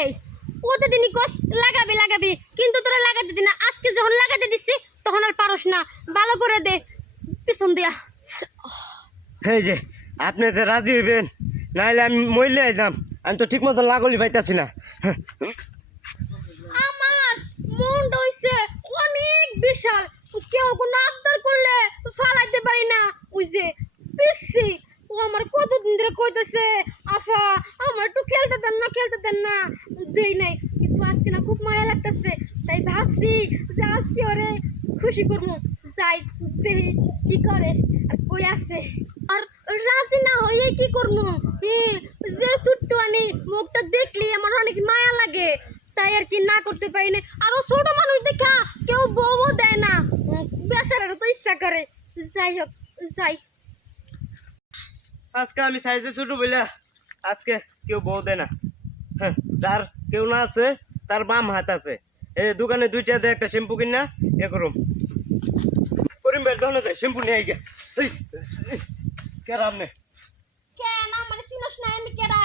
এই প্রতিদিনই কস লাগাবি লাগাবি, কিন্তু তোরা লাগাতে দি না। আজকে যখন লাগাতে দিচ্ছি তখন আর পারস না। ভালো করে দে পিছন দিয়া। এই যে আপনি যে রাজি হইবেন, নাইলে আমি মইলে আইতাম। আমি তো ঠিক মতো লাগলি পাইতাছি না। আমার মনটা হইছে অনেক বিশাল, কেউ কোনো আবদার করলে ফালাইতে পারি না। ওই যে পিসি ও আমার কতদিন ধরে কইতেছে আফা আমার একটু খেলতে দেন না, খেলতে দেন না, দেই নাই। কিন্তু আজকে না খুব মায়া লাগতেছে, তাই ভাবছি যে আজকে ওরে খুশি করবো। যাই দেখি কি করে আর কই আছে। আর রাজি না হয়ে কি করবো? যে ছোট্ট আনি মুখটা দেখলি আমার অনেক মায়া লাগে, তাই আর কি না করতে পারি না। আরো ছোট মানুষ দেখা কেউ বউ দেয় না, বেচারারও তো ইচ্ছা করে। যাই হোক যাই। আজকে আমি সাইজে ছোট বইলা আজকে কেউ বউ দেয় না। হ্যাঁ, যার কেউ না আছে তার বাম হাত আছে। এই দোকানে 2টা দিয়ে একটা শ্যাম্পু কিনা এ করুম করিম বের দোকানে যাই শ্যাম্পু নিয়ে গিয়া। এই কেরা আপনি? কেন আমার চিনস না আমি কেডা?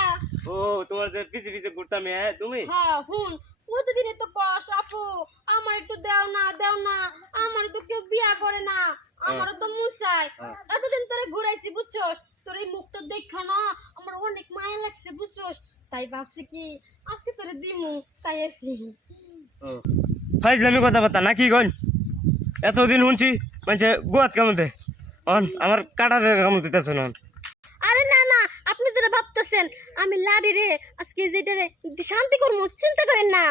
ও তোমার যে পিছে পিছে ঘুরতাম তুমি? হ্যাঁ হুন, প্রতিদিনই তো কস আপু আমার একটু দাও না দাও না, আমার তো কেউ বিয়া করে না, আমারও তো মুসাই। এতদিন তোরে ঘুরাইছি বুঝছস, তোর এই মুখটা দেখা না আমার অনেক মায়া লাগছে বুঝছস, তাই ভাবছি কি আজকে তোরে দিমু, তাই আসি। ফাইজলামি কথাবার্তা নাকি গন? এতদিন শুনছি মানে গোয়াত কামতে আমার কাটাতে কাম দিতেছে না। আরে না না, আপনি যেটা ভাবতেছেন আমি লাড়ি রে আজকে যেটা রে শান্তি করবো, চিন্তা করেন না।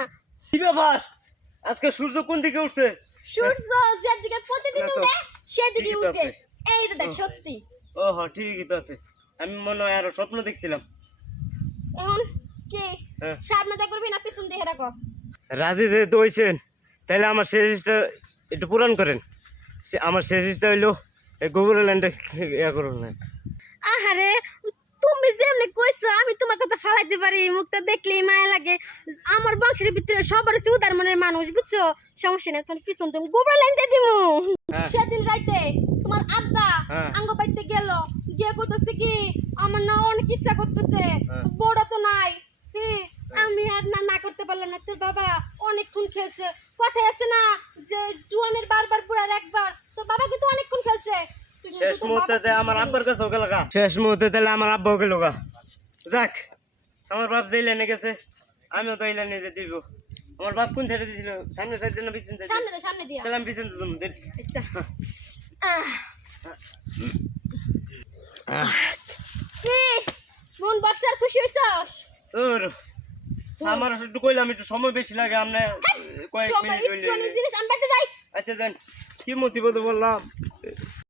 কি ব্যাপার? আজকে সূর্য কোন দিকে উঠছে? সূর্য যেদিকে প্রতিদিন না তো, উঠে সেদিকে ঠিকই তো উঠে। আছে। এই তো দেখ সত্যি। ও হ্যাঁ ঠিকই তো আছে। আমি মনে হয় আরো স্বপ্ন দেখছিলাম। এখন কি হ্যাঁ। সামনে দেখ করবি না পিছন দিয়ে রাখো? রাজি যেহেতু হয়েছেন তাহলে আমার শেষ ইচ্ছা একটু পূরণ করেন। আমার শেষ ইচ্ছা হইলো এই গুগল ল্যান্ডে ইয়া করুন না। আহারে তুমি যেমনি কইছো আমি তোমার কথা ফালাইতে পারি, মুখটা দেখলেই মায়া লাগে। আমার বংশের ভিতরে সবার হচ্ছে উদার মনের মানুষ বুঝছো, সমস্যা নেই। তখন পিছন তুমি গোবর লাইনতে দিমু। হ্যাঁ। সেদিন রাইতে তোমার আব্বা হ্যাঁ। আঙ্গ বাইতে গেল, গিয়ে কইতেছে কি আমার না অনেক ইচ্ছা করতেছে, হ্যাঁ। বড় তো নাই। আমি আর না না করতে পারলাম না। তোর বাবা অনেকক্ষণ খেলছে, কথায় আছে না যে জুয়ানের বারবার পুরার একবার, তোর বাবা কিন্তু অনেকক্ষণ খেলছে। তুই কিন্তু শেষ তোর মুহূর্তে বাবাকে আমার আব্বার কাছে ওকে লাগা। শেষ মুহূর্তে তাহলে আমার আব্বা ওকে লগা। যাক, আমার বাপ যেই লাইনে গেছে আমিও তো এই লাইনে যেতে দিব। আমার বাপ কোন ছেড়ে দিয়েছিল? সামনে সাইড না পিছন সাইড? সামনে দে, সামনে দিয়া। তাহলে আমি পিছন দিতাম। আচ্ছা কি মন বাচ্চা আর খুশি হইছস? ওর আমার একটু কইলাম একটু সময় বেশি লাগে। আপনি কয়েক সবাই মিনিট একটু হইলে। জিনিস আমি বাইতে যাই। আচ্ছা যান, কি মুসিবত বললাম।